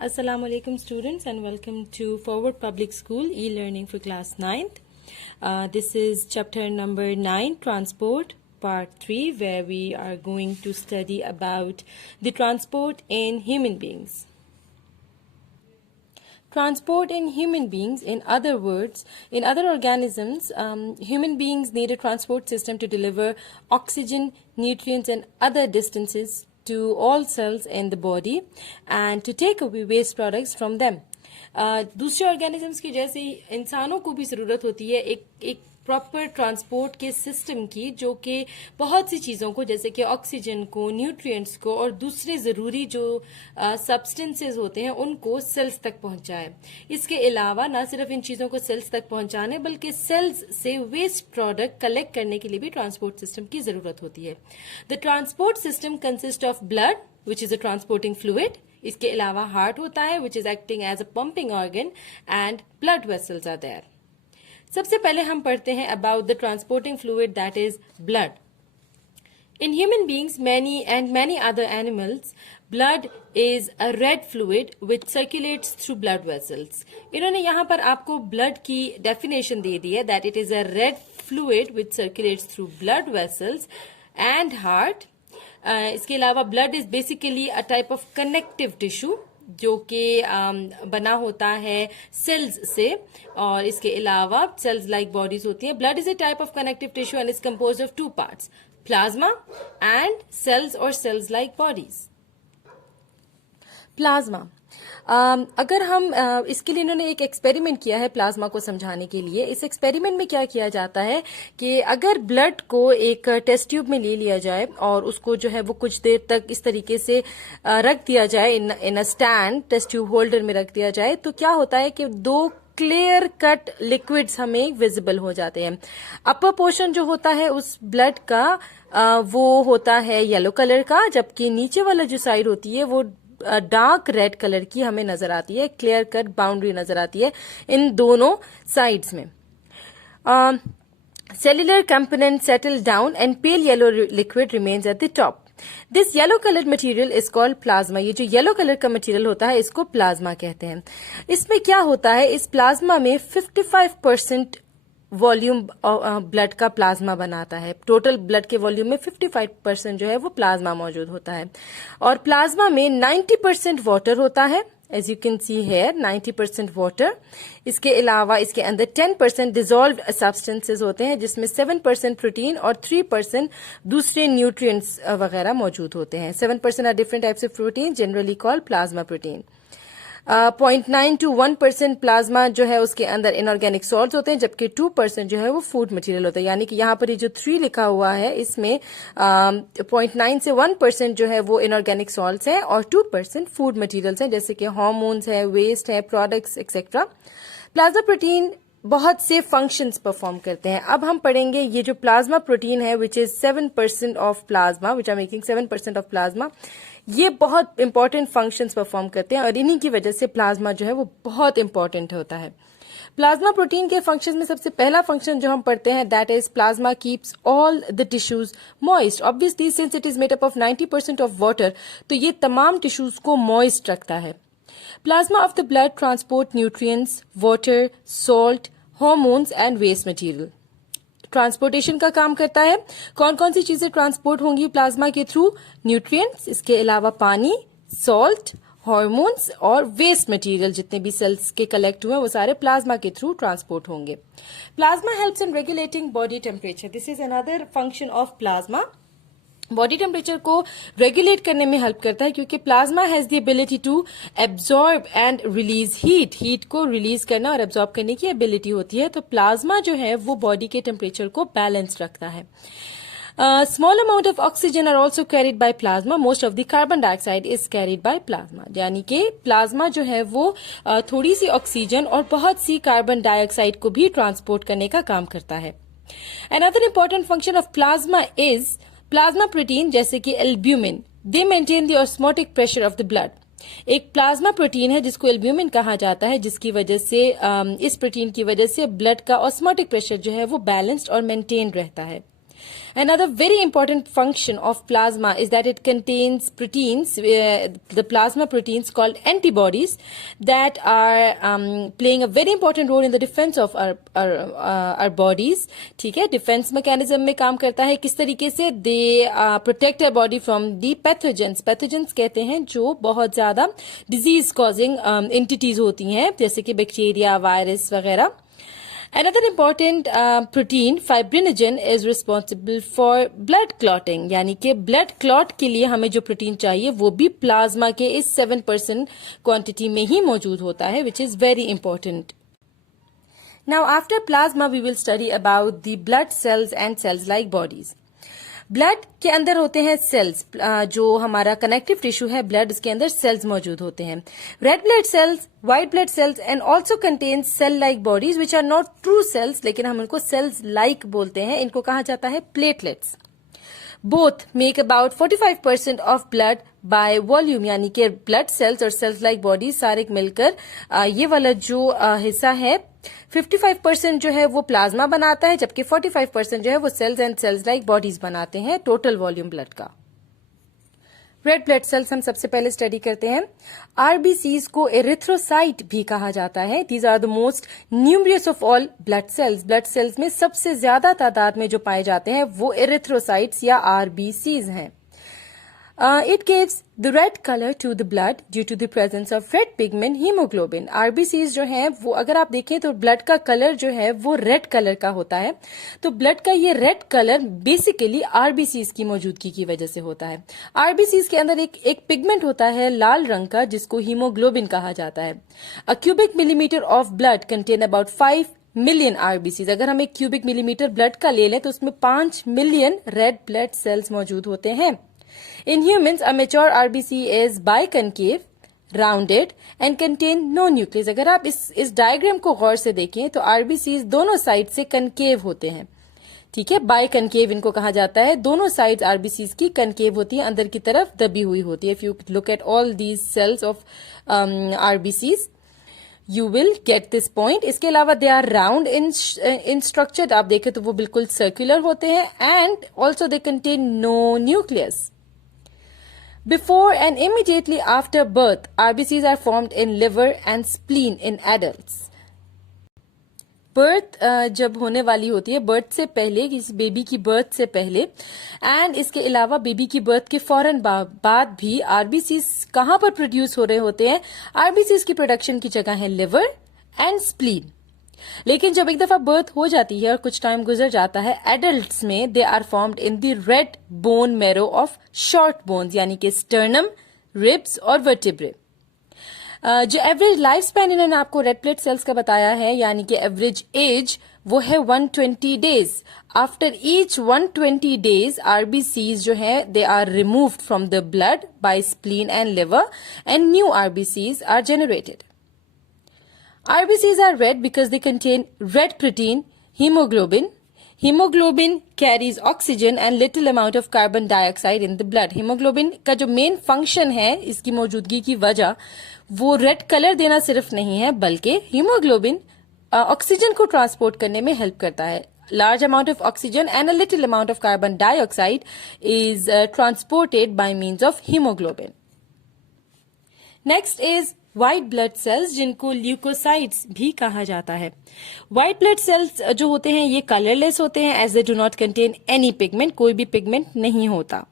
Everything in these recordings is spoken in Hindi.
Assalamu alaikum students and welcome to Forward Public School e-learning for class 9th. This is chapter number 9, Transport, part 3, where we are going to study about the transport in human beings. Transport in human beings, in other words, in other organisms, human beings need a transport system to deliver oxygen, nutrients and other distances to all cells in the body and to take away waste products from them. दूसरे ऑर्गेनिजम्स की जैसे इंसानों को भी ज़रूरत होती है एक प्रॉपर ट्रांसपोर्ट के सिस्टम की, जो कि बहुत सी चीज़ों को जैसे कि ऑक्सीजन को, न्यूट्रिएंट्स को और दूसरे ज़रूरी जो सब्सटेंसेस होते हैं उनको सेल्स तक पहुंचाए। इसके अलावा ना सिर्फ इन चीज़ों को सेल्स तक पहुंचाने बल्कि सेल्स से वेस्ट प्रोडक्ट कलेक्ट करने के लिए भी ट्रांसपोर्ट सिस्टम की ज़रूरत होती है। The transport system consist of blood which is a transporting fluid. इसके अलावा हार्ट होता है which is acting as a pumping organ and blood vessels are there. सबसे पहले हम पढ़ते हैं about the transporting fluid that is blood. In human beings, many other animals, blood is a red fluid which circulates through blood vessels. इन्होंने यहाँ पर आपको blood की definition दे दी है that it is a red fluid which circulates through blood vessels and heart. इसके अलावा blood is basically a type of connective tissue जो कि बना होता है सेल्स से, और इसके अलावा सेल्स लाइक बॉडीज होती हैं। Blood is a type of connective tissue and is composed of two parts, plasma and cells और सेल्स लाइक बॉडीज। प्लाज्मा, अगर हम इसके लिए इन्होंने एक एक्सपेरिमेंट किया है प्लाज्मा को समझाने के लिए। इस एक्सपेरिमेंट में क्या किया जाता है कि अगर ब्लड को एक टेस्ट ट्यूब में ले लिया जाए और उसको जो है वो कुछ देर तक इस तरीके से रख दिया जाए in a stand, test tube holder में रख दिया जाए, तो क्या होता है कि दो क्लियर कट लिक्विड्स हमें विजिबल हो जाते हैं। अपर पोर्शन जो होता है उस ब्लड का वो होता है येलो कलर का, जबकि नीचे वाला जो साइड होती है वो डार्क रेड कलर की हमें नजर आती है। क्लियर कट बाउंड्री नजर आती है इन दोनों साइड्स में। Cellular component settle down and pale yellow liquid remains at the top. This yellow colour material is called plasma. ये जो येलो कलर का मटेरियल होता है इसको प्लाज्मा कहते हैं। इसमें क्या होता है, इस प्लाज्मा में 55% वॉल्यूम ब्लड का प्लाज्मा बनाता है। टोटल ब्लड के वॉल्यूम में 55% जो है वो प्लाज्मा मौजूद होता है, और प्लाज्मा में 90% वाटर होता है। As you can see here 90% water. इसके अलावा इसके अंदर 10% डिजोल्व्ड सब्सटेंसेस होते हैं, जिसमें 7% प्रोटीन और 3% दूसरे न्यूट्रिएंट्स वगैरह मौजूद होते हैं। 7% are different types of protein generally called plasma protein. 0.9 to 1% plasma जो है उसके अंदर इनऑर्गेनिक सॉल्ट्स होते हैं, जबकि 2% जो है वो फूड मटेरियल होता है। यानी कि यहाँ पर ये जो 3 लिखा हुआ है इसमें 0.9 से 1% जो है वो इनऑर्गेनिक सॉल्ट्स हैं और 2% फूड मटेरियल्स हैं, जैसे कि हार्मोन्स है, वेस्ट है, प्रोडक्ट्स एक्सेट्रा। प्लाज्मा प्रोटीन बहुत से फंक्शंस परफॉर्म करते हैं। अब हम पढ़ेंगे ये जो प्लाज्मा प्रोटीन है which is 7% of plasma, which are making 7% of plasma, ये बहुत इंपॉर्टेंट फंक्शंस परफॉर्म करते हैं और इन्हीं की वजह से प्लाज्मा जो है वो बहुत इंपॉर्टेंट होता है। प्लाज्मा प्रोटीन के फंक्शंस में सबसे पहला फंक्शन जो हम पढ़ते हैं that is plasma keeps all the tissues moist. Obviously since it is made up of 90% of water, तो ये तमाम टिश्यूज को मॉइस्ट रखता है। Plasma of the blood transport nutrients, water, salt, hormones and waste material. Transportation का काम करता है। कौन कौन सी चीजें ट्रांसपोर्ट होंगी प्लाज्मा के थ्रू? न्यूट्रिएंट्स, इसके अलावा पानी, सॉल्ट, हार्मोन्स और वेस्ट मटेरियल जितने भी सेल्स के कलेक्ट हुए वो सारे प्लाज्मा के थ्रू ट्रांसपोर्ट होंगे। Plasma helps in regulating body temperature. This is another function of plasma. Body temperature को रेगुलेट करने में हेल्प करता है, क्योंकि plasma has the ability to absorb and release heat. Heat को रिलीज करना और एब्जॉर्ब करने की एबिलिटी होती है, तो प्लाज्मा जो है वो बॉडी के टेम्परेचर को बैलेंस रखता है। Small amount of oxygen are also carried by plasma. Most of the carbon dioxide is carried by plasma. यानी कि प्लाज्मा जो है वो थोड़ी सी ऑक्सीजन और बहुत सी कार्बन डाइऑक्साइड को भी ट्रांसपोर्ट करने का काम करता है। Another important function of plasma is plasma protein, जैसे कि albumin, they maintain the osmotic pressure of the blood. एक प्लाज्मा प्रोटीन है जिसको एल्ब्यूमिन कहा जाता है, जिसकी वजह से इस प्रोटीन की वजह से ब्लड का ऑस्मोटिक प्रेशर जो है वो बैलेंस्ड और मेंटेन रहता है। Another very important function of plasma is that it contains proteins, the plasma proteins called antibodies, that are playing a very important role in the defense of our bodies. ठीक है, डिफेंस मैकेनिज्म में काम करता है. किस तरीके से? They protect our body from the pathogens. Pathogens कहते हैं जो बहुत ज्यादा डिजीज कॉजिंग एंटिटीज होती हैं, जैसे कि बैक्टीरिया, वायरस वगैरह. Another important protein, fibrinogen, is responsible for blood clotting. यानी कि blood clot के लिए हमें जो प्रोटीन चाहिए वो भी प्लाज्मा के इस 7% क्वांटिटी में ही मौजूद होता है, which is very important. Now after plasma we will study about the blood cells and cells like bodies. Blood के अंदर होते हैं सेल्स. जो हमारा कनेक्टिव टिश्यू है ब्लड, उसके अंदर सेल्स मौजूद होते हैं. Red blood cells, white blood cells and also contain cell like bodies which are not true cells, लेकिन हम इनको सेल्स लाइक बोलते हैं. इनको कहा जाता है platelets. Both make about 45% of blood by volume. यानी कि ब्लड सेल्स और सेल्स लाइक बॉडीज सारे मिलकर ये वाला जो हिस्सा है 55% जो है वो प्लाज्मा बनाता है, जबकि 45% जो है वो cells and cells like bodies बनाते हैं टोटल वॉल्यूम ब्लड का. रेड ब्लड सेल्स हम सबसे पहले स्टडी करते हैं. आरबीसीज को एरिथ्रोसाइट भी कहा जाता है. These are the most numerous of all blood cells. Blood cells में सबसे ज्यादा तादाद में जो पाए जाते हैं वो एरिथ्रोसाइट्स या आरबीसीज हैं. It gives the red color to the blood due to the presence of red pigment hemoglobin. RBCs जो हैं वो अगर आप देखें तो ब्लड का कलर जो है वो रेड कलर का होता है. तो ब्लड का ये रेड कलर बेसिकली RBCs की मौजूदगी की वजह से होता है. RBCs के अंदर एक पिगमेंट होता है लाल रंग का जिसको हीमोग्लोबिन कहा जाता है. A cubic millimeter of blood contain about 5 million RBCs. अगर हम एक क्यूबिक मिलीमीटर ब्लड का ले लें तो उसमें 5 मिलियन रेड ब्लड सेल्स मौजूद होते हैं. In humans, a mature RBC is biconcave, rounded and contain no nucleus. अगर आप इस डायग्राम को गौर से देखें तो RBCs दोनों साइड से कनकेव होते हैं. ठीक है, बाइकनकेव इनको कहा जाता है. दोनों साइड्स RBCs की कनकेव होती है, अंदर की तरफ दबी हुई होती है. If you look at all these cells of RBCs, you will get this point. इसके अलावा they are round in structure. आप देखें तो वो बिल्कुल सर्कुलर होते हैं and also they contain no nucleus. Before and immediately after birth, RBCs are formed in liver and spleen in adults. Birth जब होने वाली होती है, बर्थ से पहले, किसी बेबी की बर्थ से पहले, एंड इसके अलावा बेबी की बर्थ के फौरन बाद भी आरबीसीज कहाँ पर प्रोड्यूस हो रहे होते हैं? आरबीसीज की प्रोडक्शन की जगह है लिवर एंड स्प्लीन. लेकिन जब एक दफा बर्थ हो जाती है और कुछ टाइम गुजर जाता है, एडल्ट्स में they are formed in the red bone marrow of short bones, यानी कि स्टर्नम, रिब्स और वर्टिब्रे. जो एवरेज लाइफ स्पैन इन्होंने आपको रेड ब्लड सेल्स का बताया है, यानी कि एवरेज एज वो है 120 days. After each 120 days RBCs जो है they are removed from the blood by spleen and liver and new RBCs are generated. RBCs are red because they contain red protein, hemoglobin. Hemoglobin carries oxygen and little amount of carbon dioxide in the blood. Hemoglobin का जो मेन फंक्शन है इसकी मौजूदगी की वजह वो रेड कलर देना सिर्फ नहीं है, बल्कि हीमोग्लोबिन ऑक्सीजन को ट्रांसपोर्ट करने में हेल्प करता है. Large amount of oxygen and a little amount of carbon dioxide is transported by means of hemoglobin. Next is white blood sales, जिनको ल्यूकोसाइट्स भी कहा जाता है. व्हाइट ब्लड सेल्स जो होते हैं ये कलरलेस होते हैं as they do not contain any pigment. कोई भी पिगमेंट नहीं होता.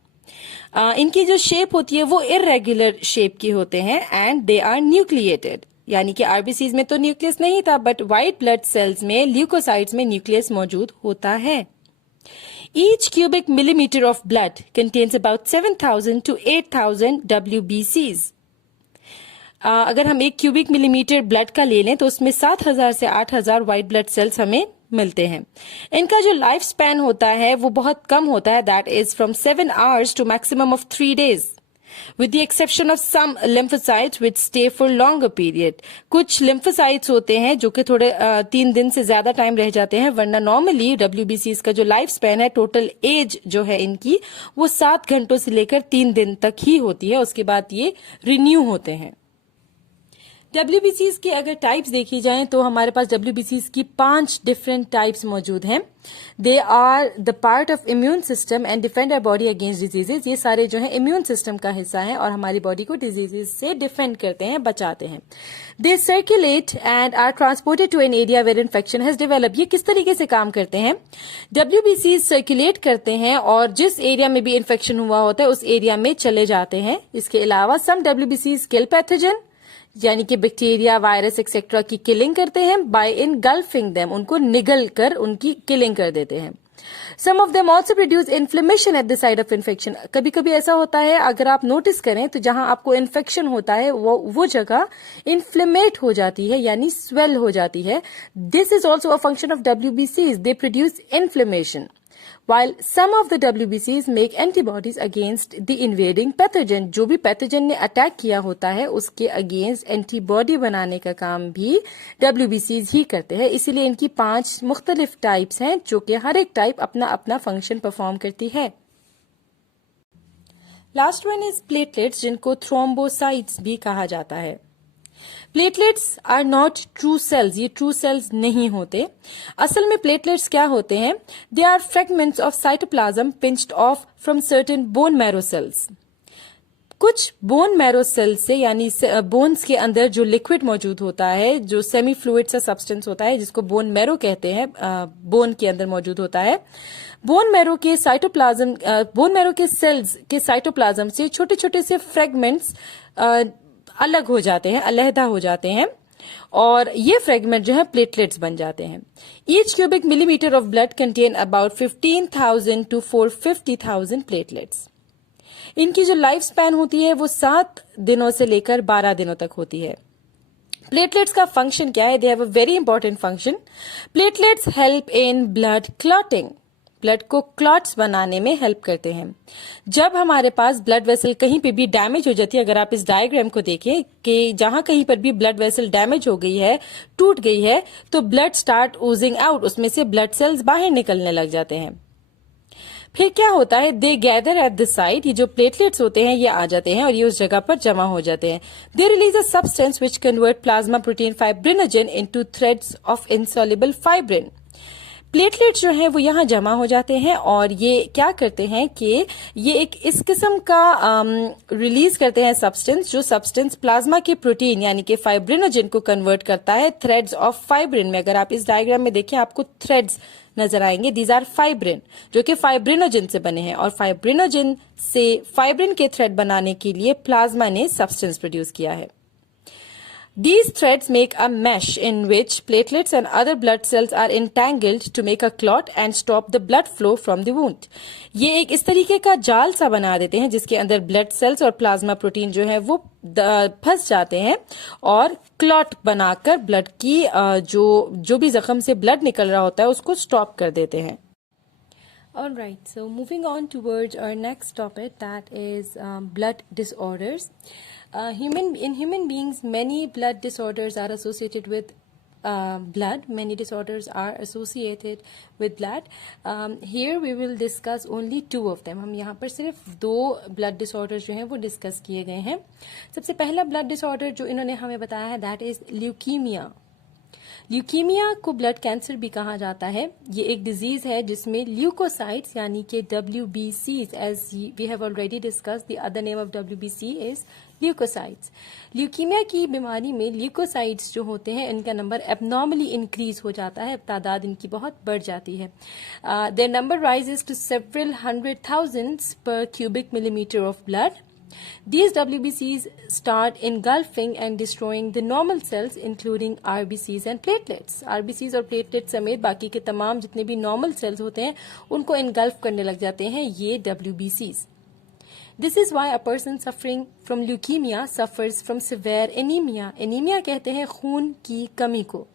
इनकी जो शेप होती है वो इरेगुलर शेप की होते हैं एंड दे आर न्यूक्लिएटेड. यानी कि आरबीसीज में तो न्यूक्लियस नहीं था, बट व्हाइट ब्लड सेल्स में ल्यूकोसाइट्स में न्यूक्लियस मौजूद होता है. Each cubic millimeter of blood contains about 7,000 to 8,000 WBCs. अगर हम एक क्यूबिक मिलीमीटर ब्लड का ले लें तो उसमें 7,000 से 8,000 व्हाइट ब्लड सेल्स हमें मिलते हैं. इनका जो लाइफ स्पैन होता है वो बहुत कम होता है, that is from 7 hours to maximum of 3 days, with the exception of some lymphocytes which stay for longer period. कुछ lymphocytes होते हैं जो कि थोड़े 3 दिन से ज्यादा टाइम रह जाते हैं, वरना नॉर्मली WBCs का जो लाइफ स्पैन है, टोटल एज जो है इनकी वो 7 घंटों से लेकर 3 दिन तक ही होती है. उसके बाद ये रिन्यू होते हैं. WBCs के अगर टाइप्स देखी जाएं तो हमारे पास WBCs की 5 डिफरेंट टाइप्स मौजूद हैं। They are the part of immune system and defend our body against diseases. ये सारे जो है इम्यून सिस्टम का हिस्सा है और हमारी बॉडी को डिजीजेज से डिफेंड करते हैं, बचाते हैं। They circulate and are transported to an area where infection has develop. ये किस तरीके से काम करते हैं? WBCs सर्कुलेट करते हैं और जिस एरिया में भी इन्फेक्शन हुआ होता है उस एरिया में चले जाते हैं। इसके अलावा सम WBCs किल पैथोजन, यानी कि बैक्टीरिया, वायरस एक्सेट्रा की किलिंग करते हैं बाय इनगल्फिंग देम, उनको निगल कर उनकी किलिंग कर देते हैं। Some of them also produce inflammation at the side of infection. कभी कभी ऐसा होता है, अगर आप नोटिस करें तो जहां आपको इन्फेक्शन होता है वो जगह इन्फ्लेमेट हो जाती है, यानी स्वेल हो जाती है। This is also a function of WBCs, they produce inflammation. While some of the WBCs make antibodies against the invading pathogen, जो भी पैथोजन ने अटैक किया होता है उसके अगेंस्ट एंटीबॉडी बनाने का काम भी WBCs ही करते हैं। इसीलिए इनकी 5 मुख्तलिफ टाइप्स हैं जो कि हर एक टाइप अपना अपना फंक्शन परफॉर्म करती है। लास्ट वन इज प्लेटलेट्स, जिनको थ्रोम्बोसाइट्स भी कहा जाता है। Platelets are not true cells, ये ट्रू सेल्स नहीं होते। असल में प्लेटलेट्स क्या होते हैं? They are fragments of cytoplasm pinched off from certain bone marrow cells. कुछ बोन मैरो सेल्स से, यानी बोन्स के अंदर जो लिक्विड मौजूद होता है, जो सेमी फ्लूइड सा सब्सटेंस होता है जिसको बोन मैरो कहते हैं, बोन के अंदर मौजूद होता है। बोन मैरो के साइटोप्लाज्म, बोन मैरो के सेल्स के साइटोप्लाज्म से छोटे छोटे से फ्रेगमेंट्स अलग हो जाते हैं, अलहदा हो जाते हैं और ये फ्रेगमेंट जो है प्लेटलेट्स बन जाते हैं। Each cubic millimetre of blood contain about 15,000 to 450,000 platelets. इनकी जो लाइफ स्पैन होती है वो 7 दिनों से लेकर 12 दिनों तक होती है। प्लेटलेट्स का फंक्शन क्या है? They have a very important function. Platelets help in blood clotting, blood को क्लॉट्स बनाने में हेल्प करते हैं। जब हमारे पास ब्लड वेसल कहीं पे भी डैमेज हो जाती है, अगर आप इस डायग्राम को देखें कि जहां कहीं पर भी ब्लड वेसल डैमेज हो गई है, टूट गई है, तो ब्लड स्टार्ट ओजिंग आउट, उसमें से ब्लड सेल्स बाहर निकलने लग जाते हैं। फिर क्या होता है? They gather at the site, ये जो प्लेटलेट्स होते हैं ये आ जाते हैं और ये उस जगह पर जमा हो जाते हैं। They release a substance which convert plasma protein fibrinogen into threads of insoluble fibrin. Platelets जो हैं वो यहाँ जमा हो जाते हैं और ये क्या करते हैं कि ये एक इस किस्म का रिलीज करते हैं सब्सटेंस, जो सब्सटेंस प्लाज्मा के प्रोटीन यानी कि फाइब्रिनोजन को कन्वर्ट करता है थ्रेड्स ऑफ फाइब्रिन में। अगर आप इस डायग्राम में देखें आपको थ्रेड्स नजर आएंगे, दीज आर फाइब्रिन, जो कि फाइब्रिनोजन से बने हैं और फाइब्रिनोजन से फाइब्रिन के थ्रेड बनाने के लिए प्लाज्मा ने सब्सटेंस प्रोड्यूस किया है। These threads make a mesh in which platelets and other blood cells are entangled to make a clot and stop the blood flow from the wound. ये एक इस तरीके का जाल सा बना देते हैं जिसके अंदर ब्लड सेल्स और प्लाज्मा प्रोटीन जो है वो फंस जाते हैं और क्लॉट बनाकर ब्लड की जो भी जख्म से ब्लड निकल रहा होता है उसको स्टॉप कर देते हैं। All right, so moving on towards our next topic, that is blood disorders. In human beings, many blood disorders are associated with blood. Many disorders are associated with blood. Here we will discuss only 2 of them. हम यहाँ पर सिर्फ 2 blood disorders जो हैं वो discuss किए गए हैं। सबसे पहला blood disorder जो इन्होंने हमें बताया है, that is leukemia. ल्यूकीमिया को ब्लड कैंसर भी कहा जाता है। ये एक डिजीज है जिसमें ल्यूकोसाइट्स यानी कि WBCs, as we have already discussed, the other name of WBC is leucocytes. Leukaemia की बीमारी में ल्यूकोसाइट्स जो होते हैं इनका नंबर एबनॉर्मली इंक्रीज हो जाता है, तादाद इनकी बहुत बढ़ जाती है। Their number rises to several 100,000 per cubic millimetre of blood. These WBCs start engulfing and destroying the normal cells including RBCs and platelets. RBCs और platelets समेत बाकी के तमाम जितने भी normal cells होते हैं उनको engulf करने लग जाते हैं ये WBCs. This is why a person suffering from leukemia suffers from severe anemia. Anemia कहते हैं खून की कमी को।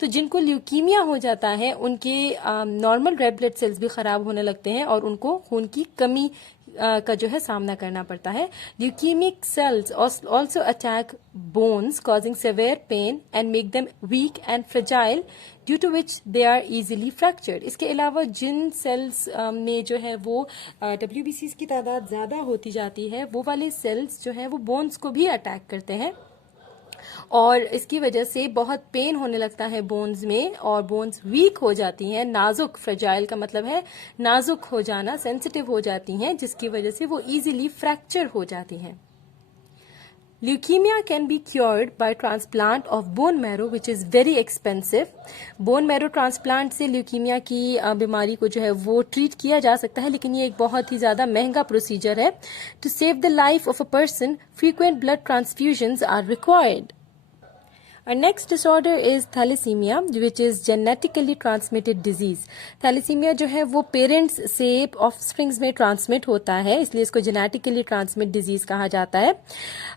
तो जिनको ल्यूकीमिया हो जाता है उनके नॉर्मल रेड ब्लड सेल्स भी खराब होने लगते हैं और उनको खून की कमी का जो है सामना करना पड़ता है। Leukemic cells also attack bones causing severe pain and make them weak and fragile due to which they are easily fractured. इसके अलावा जिन सेल्स में जो है वो WBCs की तादाद ज्यादा होती जाती है वो वाले सेल्स जो है वो बोन्स को भी अटैक करते हैं और इसकी वजह से बहुत पेन होने लगता है बोन्स में और बोन्स वीक हो जाती हैं, नाजुक, फ्रेजाइल का मतलब है नाजुक हो जाना, सेंसिटिव हो जाती हैं, जिसकी वजह से वो इजीली फ्रैक्चर हो जाती हैं। Leukemia can be cured by transplant of bone marrow, which is very expensive. Bone marrow transplant से ल्यूकीमिया की बीमारी को जो है वो ट्रीट किया जा सकता है, लेकिन ये एक बहुत ही ज़्यादा महंगा प्रोसीजर है। To save the life of a person, frequent blood transfusions are required. Our next disorder is thalassemia, which is genetically transmitted disease. Thalassemia जो है वो पेरेंट्स से ऑफस्प्रिंग्स में ट्रांसमिट होता है, इसलिए इसको genetically transmitted disease कहा जाता है.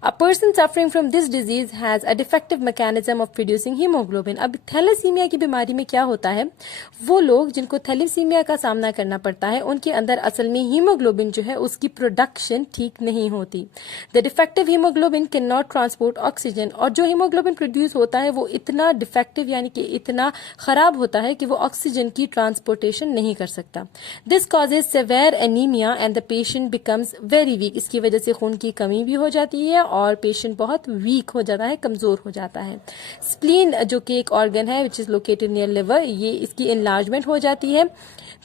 A person suffering from this disease has a defective mechanism of producing hemoglobin. अब थैलेसीमिया की बीमारी में क्या होता है, वो लोग जिनको थैलेसीमिया का सामना करना पड़ता है उनके अंदर असल में हीमोग्लोबिन जो है उसकी प्रोडक्शन ठीक नहीं होती. The defective hemoglobin cannot transport oxygen. और जो हीमोग्लोबिन प्रोड्यूस होता है वो इतना डिफेक्टिव यानी कि इतना खराब होता है कि वो ऑक्सीजन की ट्रांसपोर्टेशन नहीं कर सकता. This causes severe anaemia and the patient becomes very weak. इसकी वजह से खून की कमी भी हो जाती है और पेशेंट बहुत वीक हो जाता है, कमजोर हो जाता है. स्प्लीन जो कि एक ऑर्गन है which is located near liver, ये इसकी एनलार्जमेंट हो जाती है.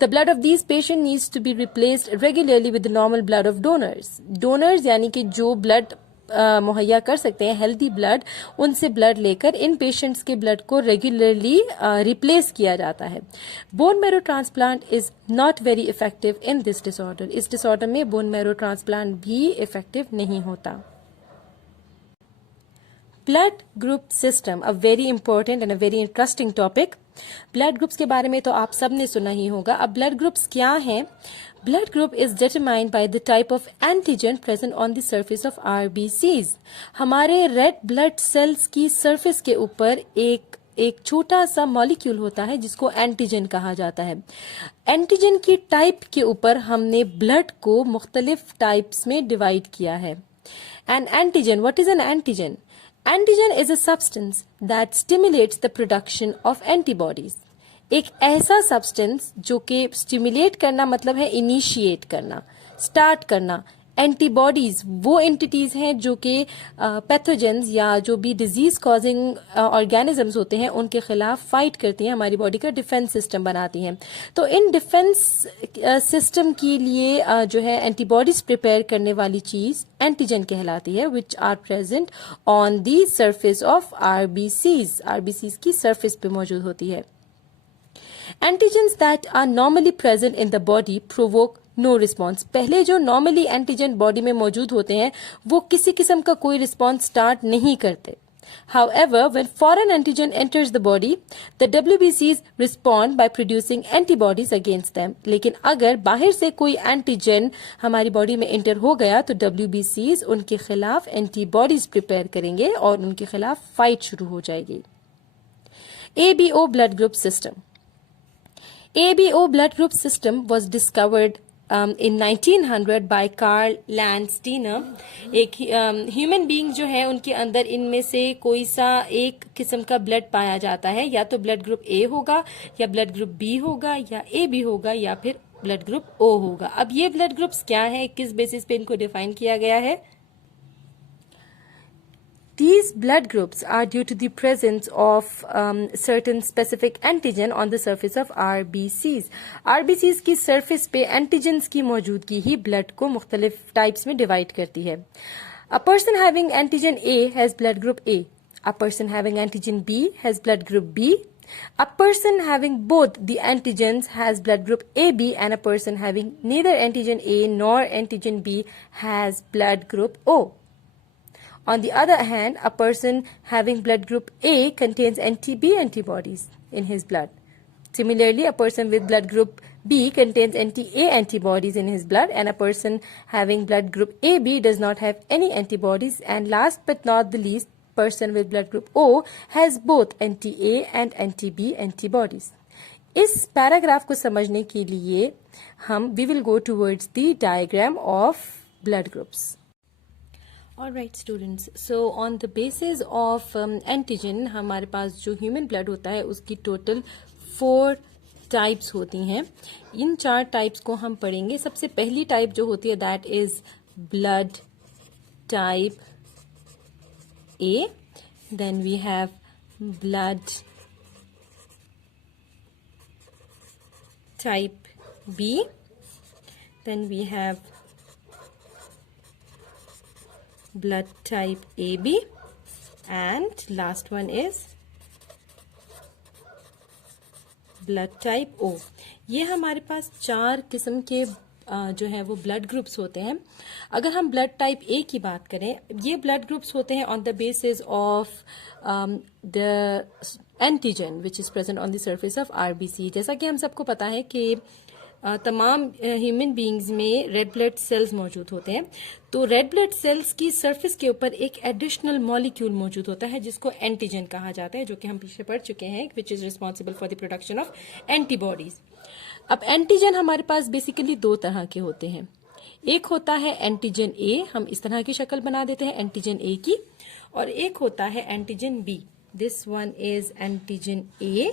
The blood of these patients needs to be replaced regularly with the normal blood of donors. Donors यानी कि जो ब्लड मुहैया कर सकते हैं, हेल्दी ब्लड, उनसे ब्लड लेकर इन पेशेंट्स के ब्लड को रेगुलरली रिप्लेस किया जाता है. Bone marrow transplant is not very effective in this disorder. इस डिसऑर्डर में बोन मैरो ट्रांसप्लांट भी इफेक्टिव नहीं होता. Blood group system, a very important and a very interesting topic. Blood groups के बारे में तो आप सब ने सुना ही होगा. अब ब्लड ग्रुप्स क्या हैं? Blood group is determined by the type of antigen present on the surface of RBCs. हमारे रेड ब्लड सेल्स की सरफेस के ऊपर एक छोटा सा मॉलिक्यूल होता है जिसको एंटीजन कहा जाता है. एंटीजन की टाइप के ऊपर हमने ब्लड को मुख्तलिफ टाइप्स में डिवाइड किया है. N antigen, what is an antigen? Antigen is a substance that stimulates the production of antibodies. एक ऐसा सब्सटेंस जो कि स्टिमुलेट करना मतलब है इनिशिएट करना, स्टार्ट करना. एंटीबॉडीज वो एंटिटीज हैं जो कि पैथोजेंस या जो भी डिजीज कॉजिंग ऑर्गेनिजम्स होते हैं उनके खिलाफ फाइट करती हैं, हमारी बॉडी का डिफेंस सिस्टम बनाती हैं. तो इन डिफेंस सिस्टम के लिए जो है एंटीबॉडीज प्रिपेयर करने वाली चीज एंटीजन कहलाती है, which are present on the surface of RBCs. RBCs की सरफेस पे मौजूद होती है. Antigens that are normally present in the body provoke no response. पहले जो नॉर्मली एंटीजन बॉडी में मौजूद होते हैं वो किसी किस्म का कोई रिस्पॉन्स स्टार्ट नहीं करते. However, when foreign antigen enters the body, the WBCs respond by producing antibodies against them. लेकिन अगर बाहर से कोई एंटीजन हमारी बॉडी में एंटर हो गया तो WBCs उनके खिलाफ एंटीबॉडीज प्रिपेयर करेंगे और उनके खिलाफ फाइट शुरू हो जाएगी. ABO blood group system. ABO blood group system was discovered in 1900 by Carl Landsteiner. एक ह्यूमन बीइंग जो है उनके अंदर इनमें से कोई सा एक किस्म का ब्लड पाया जाता है, या तो ब्लड ग्रुप ए होगा या ब्लड ग्रुप बी होगा या ए बी होगा या फिर ब्लड ग्रुप ओ होगा. अब ये ब्लड ग्रुप्स क्या है, किस बेसिस पे इनको डिफाइन किया गया है? These blood groups are due to the presence of certain specific antigen on the surface of RBCs. RBCs की surface पे antigens की मौजूदगी ही blood को मुख्तलिफ types में divide करती है. A person having antigen A has blood group A. A person having antigen B has blood group B. A person having both the antigens has blood group AB, and a person having neither antigen A nor antigen B has blood group O. On the other hand, a person having blood group A contains anti-B antibodies in his blood. Similarly, a person with blood group B contains anti-A antibodies in his blood, and a person having blood group AB does not have any antibodies. And last but not the least, person with blood group O has both anti-A and anti-B antibodies. इस पैराग्राफ को समझने के लिए we will go towards the diagram of blood groups. Alright students, so on the basis of antigen हमारे पास जो ह्यूमन ब्लड होता है उसकी टोटल 4 टाइप्स होती हैं. इन 4 टाइप्स को हम पढ़ेंगे. सबसे पहली टाइप जो होती है that is blood type A. then we have blood type B, then we have blood type AB, and last one is blood type O। ये हमारे पास 4 किस्म के जो है वो ब्लड ग्रुप्स होते हैं। अगर हम ब्लड टाइप A की बात करें, ये ब्लड ग्रुप्स होते हैं on the basis of the antigen which is present on the surface of RBC। जैसा कि हम सबको पता है कि तमाम ह्यूमन बीइंग्स में रेड ब्लड सेल्स मौजूद होते हैं। तो रेड ब्लड सेल्स की सरफेस के ऊपर एक एडिशनल मॉलिक्यूल मौजूद होता है जिसको एंटीजन कहा जाता है, जो कि हम पीछे पढ़ चुके हैं, which is responsible for the production of antibodies. अब एंटीजन हमारे पास बेसिकली 2 तरह के होते हैं। एक होता है एंटीजन A, हम इस तरह की शक्ल बना देते हैं एंटीजन A की, और एक होता है antigen B। This one is antigen A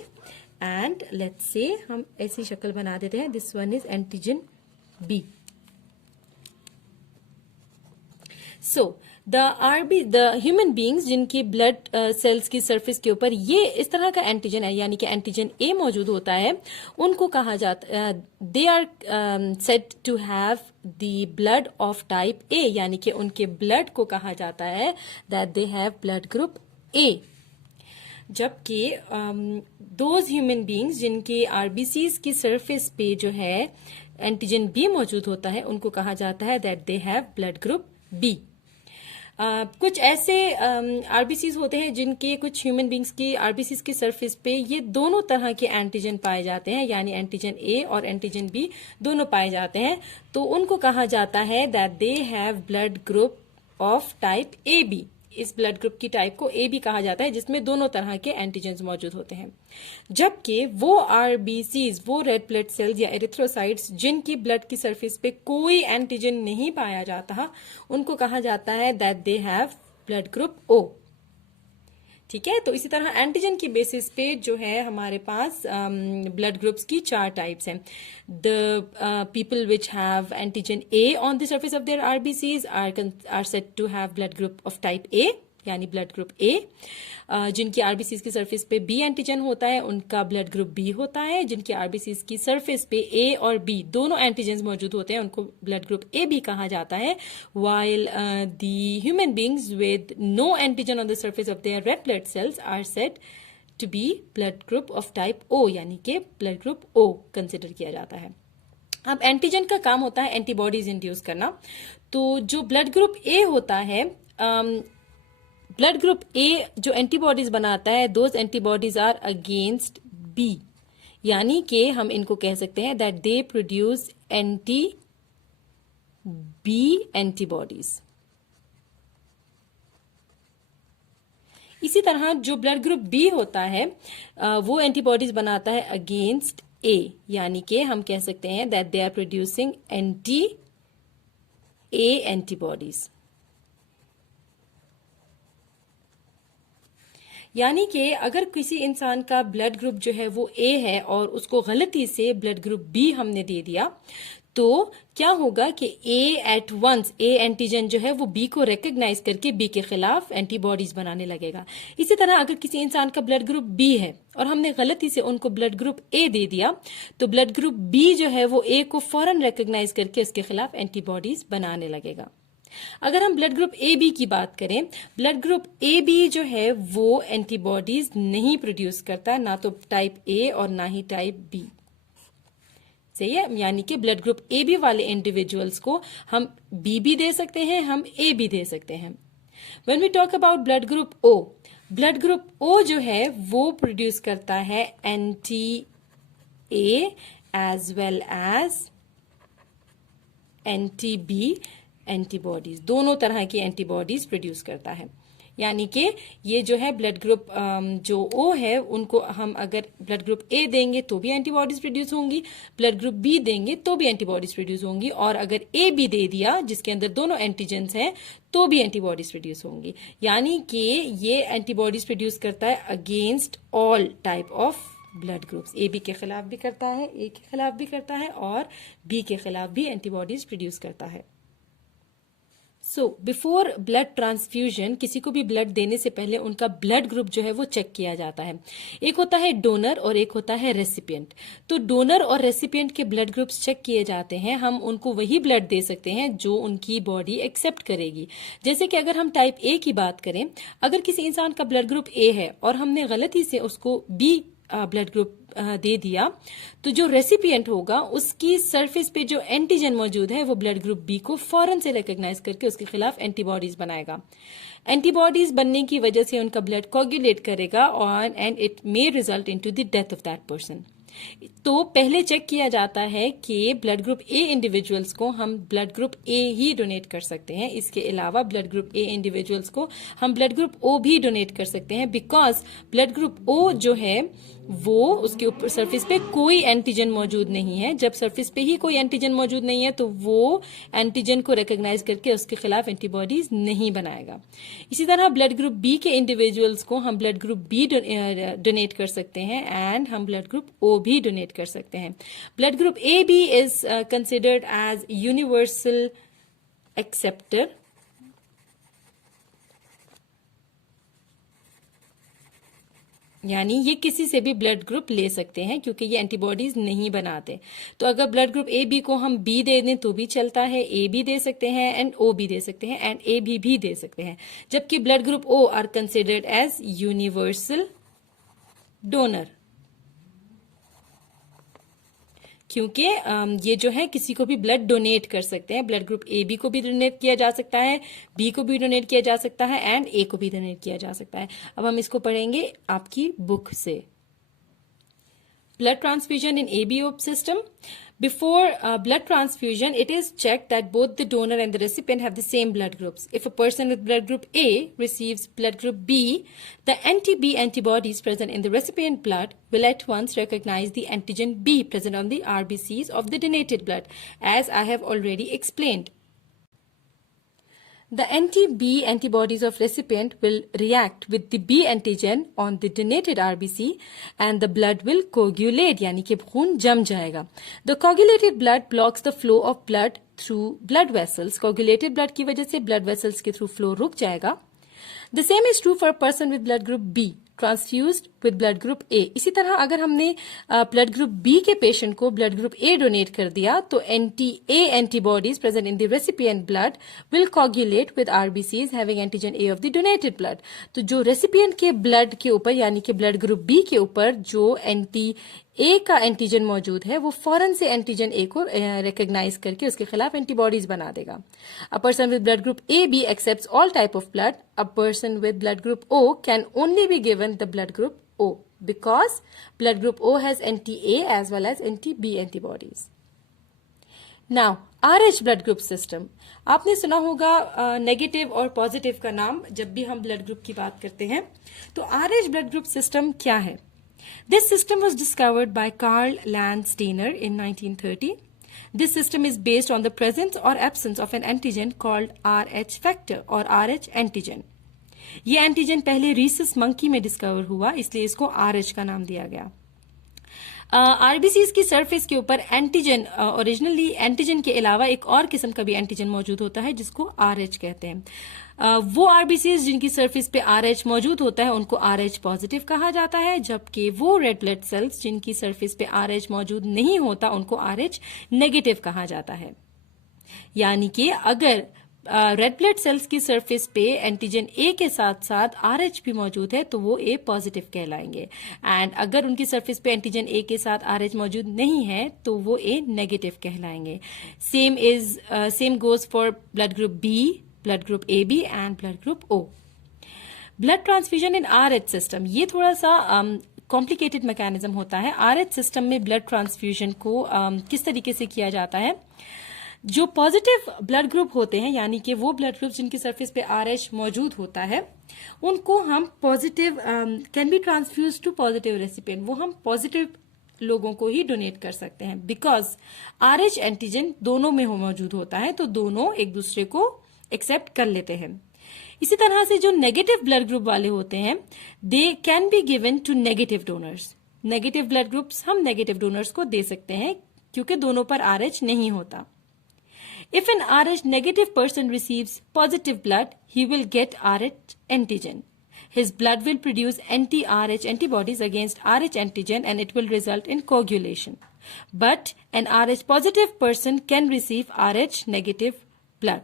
and let's say हम ऐसी शक्ल बना देते हैं, this one is antigen B। So the human beings जिनकी ब्लड सेल्स की सरफेस के ऊपर ये इस तरह का एंटीजन है, यानी कि एंटीजन A मौजूद होता है, उनको कहा जाता, they are said to have the blood of type A, यानी कि उनके ब्लड को कहा जाता है that they have blood group A। जबकि दोज ह्यूमन बींग्स जिनके RBCs की सरफेस पे जो है एंटीजन B मौजूद होता है, उनको कहा जाता है that they have blood group B। कुछ ऐसे RBCs होते हैं जिनके, कुछ ह्यूमन बींग्स की RBCs की सरफेस पे ये दोनों तरह के एंटीजन पाए जाते हैं, यानी एंटीजन A और एंटीजन B दोनों पाए जाते हैं, तो उनको कहा जाता है that they have blood group of type AB। इस ब्लड ग्रुप की टाइप को AB कहा जाता है जिसमें दोनों तरह के एंटीजन्स मौजूद होते हैं। जबकि वो RBCs, वो रेड ब्लड सेल्स या एरिथ्रोसाइट्स जिनकी ब्लड की सरफेस पे कोई एंटीजन नहीं पाया जाता, उनको कहा जाता है that they have blood group O। ठीक है, तो इसी तरह एंटीजन की बेसिस पे जो है हमारे पास ब्लड ग्रुप्स की 4 टाइप्स हैं। The people which have antigen A on the surface of their RBCs are said to have blood group of type A, यानी ब्लड ग्रुप A। जिनकी RBCs की सरफेस पे B एंटीजन होता है, उनका ब्लड ग्रुप B होता है। जिनकी RBCs की सरफेस पे A और B दोनों एंटीजन्स मौजूद होते हैं, उनको ब्लड ग्रुप AB कहा जाता है। While the human beings with no antigen on the surface of their red blood cells are said to be blood group of type O, यानी कि ब्लड ग्रुप O कंसिडर किया जाता है। अब एंटीजन का काम होता है एंटीबॉडीज इंड्यूस करना। तो जो ब्लड ग्रुप A होता है, ब्लड ग्रुप A जो एंटीबॉडीज बनाता है, those antibodies are against B, यानी कि हम इनको कह सकते हैं that they produce anti B antibodies. इसी तरह जो ब्लड ग्रुप B होता है वो एंटीबॉडीज बनाता है अगेंस्ट A, यानी कि हम कह सकते हैं that they are producing anti A antibodies. यानी कि अगर किसी इंसान का ब्लड ग्रुप जो है वो A है और उसको गलती से ब्लड ग्रुप B हमने दे दिया, तो क्या होगा कि A एंटीजन जो है वो B को रिकॉग्नाइज करके B के खिलाफ एंटीबॉडीज बनाने लगेगा। इसी तरह अगर किसी इंसान का ब्लड ग्रुप B है और हमने गलती से उनको ब्लड ग्रुप A दे दिया, तो ब्लड ग्रुप B जो है वो A को फौरन रिकॉग्नाइज करके उसके खिलाफ एंटीबॉडीज बनाने लगेगा। अगर हम ब्लड ग्रुप AB की बात करें, ब्लड ग्रुप AB जो है वो एंटीबॉडीज नहीं प्रोड्यूस करता, ना तो टाइप A और ना ही टाइप B। सही है, यानी कि ब्लड ग्रुप AB वाले इंडिविजुअल्स को हम B भी दे सकते हैं, हम A भी दे सकते हैं। When we talk about blood group O, blood group O जो है वो प्रोड्यूस करता है anti A as well as anti B antibodies, दोनों तरह की एंटीबॉडीज प्रोड्यूस करता है। यानी कि ये जो है ब्लड ग्रुप जो O है, उनको हम अगर ब्लड ग्रुप A देंगे तो भी एंटीबॉडीज प्रोड्यूस होंगी, ब्लड ग्रुप B देंगे तो भी एंटीबॉडीज प्रोड्यूस होंगी, और अगर AB दे दिया जिसके अंदर दोनों एंटीजेंस हैं तो भी एंटीबॉडीज प्रोड्यूस होंगी। यानी कि ये एंटीबॉडीज प्रोड्यूस करता है against all type of blood groups. AB के खिलाफ भी करता है, A के खिलाफ भी करता है, और B के खिलाफ भी एंटीबॉडीज प्रोड्यूस करता है। सो बिफोर ब्लड ट्रांसफ्यूजन किसी को भी ब्लड देने से पहले उनका ब्लड ग्रुप जो है वो चेक किया जाता है। एक होता है डोनर और एक होता है रेसिपिएंट। तो डोनर और रेसिपिएंट के ब्लड ग्रुप्स चेक किए जाते हैं। हम उनको वही ब्लड दे सकते हैं जो उनकी बॉडी एक्सेप्ट करेगी। जैसे कि अगर हम टाइप ए की बात करें, अगर किसी इंसान का ब्लड ग्रुप ए है और हमने गलती से उसको बी ब्लड ग्रुप दे दिया, तो जो रेसिपिएंट होगा उसकी सरफेस पे जो एंटीजन मौजूद है वो ब्लड ग्रुप बी को फौरन से रिकॉग्नाइज करके उसके खिलाफ एंटीबॉडीज बनाएगा। एंटीबॉडीज बनने की वजह से उनका ब्लड कोगुलेट करेगा और and it may result into the death of that person. तो पहले चेक किया जाता है कि ब्लड ग्रुप ए इंडिविजुअल्स को हम ब्लड ग्रुप ए ही डोनेट कर सकते हैं। इसके अलावा ब्लड ग्रुप ए इंडिविजुअल्स को हम ब्लड ग्रुप ओ भी डोनेट कर सकते हैं, बिकॉज ब्लड ग्रुप ओ जो है वो उसके ऊपर सरफेस पे कोई एंटीजन मौजूद नहीं है। जब सरफेस पे ही कोई एंटीजन मौजूद नहीं है तो वो एंटीजन को रिकॉग्नाइज करके उसके खिलाफ एंटीबॉडीज नहीं बनाएगा। इसी तरह ब्लड ग्रुप बी के इंडिविजुअल्स को हम ब्लड ग्रुप बी डोनेट कर सकते हैं एंड हम ब्लड ग्रुप ओ भी डोनेट कर सकते हैं। Blood group A B is considered as universal acceptor, यानी ये किसी से भी ब्लड ग्रुप ले सकते हैं क्योंकि ये एंटीबॉडीज नहीं बनाते। तो अगर ब्लड ग्रुप ए बी को हम बी दे दें तो भी चलता है, ए भी दे सकते हैं एंड ओ भी दे सकते हैं एंड ए भी दे सकते हैं। जबकि blood group O are considered as universal donor, क्योंकि ये जो है किसी को भी ब्लड डोनेट कर सकते हैं। ब्लड ग्रुप ए बी को भी डोनेट किया जा सकता है, बी को भी डोनेट किया जा सकता है एंड ए को भी डोनेट किया जा सकता है। अब हम इसको पढ़ेंगे आपकी बुक से। Blood transfusion in ABO system. Before blood transfusion, it is checked that both the donor and the recipient have the same blood groups. If a person with blood group A receives blood group B, the anti-B antibodies present in the recipient blood will at once recognize the antigen B present on the RBCs of the donated blood, as I have already explained. The anti-B antibodies of recipient will react with the B antigen on the donated RBC and the blood will coagulate, यानी कि खून जम जाएगा. The coagulated blood blocks the flow of blood through blood vessels. Coagulated blood की वजह से blood vessels के through flow रुक जाएगा. The same is true for a person with blood group B transfused with blood group A. इसी तरह अगर हमने blood group B के पेशेंट को blood group A डोनेट कर दिया तो anti-A antibodies present in the recipient blood will coagulate with RBCs having antigen A of the donated blood. तो जो रेसिपिएंट के ब्लड के ऊपर यानी कि ब्लड ग्रुप बी के ऊपर जो एंटी ए का एंटीजन मौजूद है वो फौरन से एंटीजन ए को रिकॉग्नाइज करके उसके खिलाफ एंटीबॉडीज बना देगा. A person with blood group A B accepts all type of blood. A person with blood group O can only be given the blood group O because blood group O has anti A as well as anti B antibodies. Now RH blood group system. आपने सुना होगा नेगेटिव और पॉजिटिव का नाम जब भी हम ब्लड ग्रुप की बात करते हैं. तो RH ब्लड ग्रुप सिस्टम क्या है? This system was discovered by Karl Landsteiner in 1930. This system is based on the presence or absence of an antigen called RH factor or RH antigen. ये एंटीजन पहले रीसस मंकी में डिस्कवर हुआ, इसलिए इसको RH का नाम दिया गया. आरबीसीज की सरफेस के ऊपर एंटीजन, ओरिजिनली एंटीजन के अलावा एक और किस्म का भी एंटीजन मौजूद होता है जिसको RH कहते हैं. वो आरबीसीज जिनकी सरफेस पे RH मौजूद होता है उनको RH पॉजिटिव कहा जाता है, जबकि वो रेड ब्लड सेल्स जिनकी सरफेस पे RH मौजूद नहीं होता उनको RH नेगेटिव कहा जाता है. यानी कि अगर रेड ब्लड सेल्स की सरफेस पे एंटीजन ए के साथ साथ RH भी मौजूद है तो वो ए पॉजिटिव कहलाएंगे, एंड अगर उनकी सरफेस पे एंटीजन ए के साथ RH मौजूद नहीं है तो वो ए नेगेटिव कहलाएंगे. Same goes for blood group B, blood group A B and blood group O. Blood transfusion in RH system, ये थोड़ा सा कॉम्प्लिकेटेड मैकेनिज्म होता है. RH सिस्टम में ब्लड ट्रांसफ्यूजन को किस तरीके से किया जाता है? जो पॉजिटिव ब्लड ग्रुप होते हैं यानी कि वो ब्लड ग्रुप जिनकी सरफेस पे RH मौजूद होता है उनको हम positive can be transfuse to positive recipient, वो हम पॉजिटिव लोगों को ही डोनेट कर सकते हैं बिकॉज RH एंटीजन दोनों में मौजूद होता है तो दोनों एक दूसरे को एक्सेप्ट कर लेते हैं. इसी तरह से जो नेगेटिव ब्लड ग्रुप वाले होते हैं they can be given to negative donors. Negative blood groups हम नेगेटिव डोनर्स को दे सकते हैं क्योंकि दोनों पर RH नहीं होता. If an Rh negative person receives positive blood, he will get Rh antigen. His blood will produce anti-Rh antibodies against Rh antigen and it will result in coagulation. But an Rh positive person can receive Rh negative blood.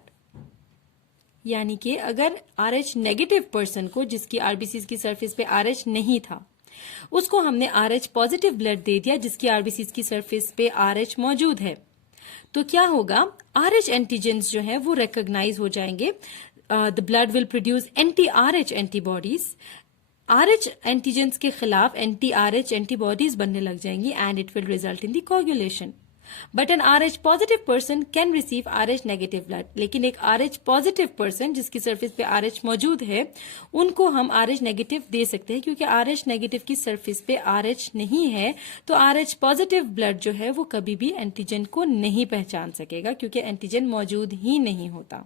यानी कि अगर RH नेगेटिव पर्सन को, जिसकी आरबीसीज की सरफेस पे RH नहीं था, उसको हमने RH पॉजिटिव ब्लड दे दिया जिसकी आरबीसीज की सरफेस पे RH मौजूद है, तो क्या होगा, RH एंटीजेंस जो है वो रिकॉग्नाइज हो जाएंगे. The blood will produce anti RH antibodies. RH antigens के खिलाफ एंटी RH एंटीबॉडीज बनने लग जाएंगी and it will result in the coagulation. But an RH positive person can receive RH negative blood. लेकिन एक RH पॉजिटिव पर्सन जिसकी सरफेस पे RH मौजूद है, उनको हम RH नेगेटिव दे सकते हैं क्योंकि RH नेगेटिव की सरफेस पे RH नहीं है, तो RH पॉजिटिव ब्लड जो है वो कभी भी एंटीजन को नहीं पहचान सकेगा क्योंकि एंटीजन मौजूद ही नहीं होता.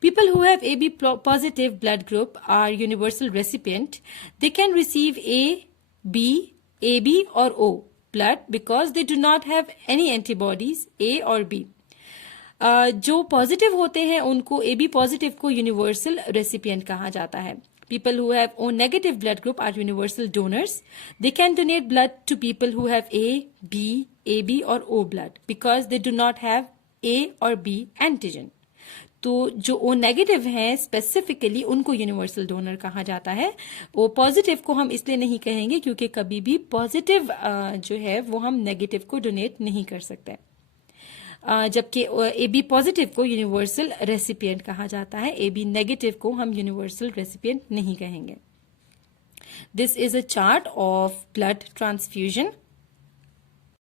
People who have AB positive blood group are universal recipient. They can receive A, B, AB or O blood because they do not have any antibodies A or B. जो पॉजिटिव होते हैं उनको AB पॉजिटिव को यूनिवर्सल रेसिपिएंट कहा जाता है. People who have O negative blood group are universal donors. They can donate blood to people who have A, B, AB or O blood because they do not have A or B antigen. तो जो ओ नेगेटिव हैं स्पेसिफिकली उनको यूनिवर्सल डोनर कहा जाता है. ओ पॉजिटिव को हम इसलिए नहीं कहेंगे क्योंकि कभी भी पॉजिटिव जो है वो हम नेगेटिव को डोनेट नहीं कर सकते, जबकि ए बी पॉजिटिव को यूनिवर्सल रेसिपिएंट कहा जाता है. ए बी नेगेटिव को हम यूनिवर्सल रेसिपिएंट नहीं कहेंगे. This is a chart of blood transfusion.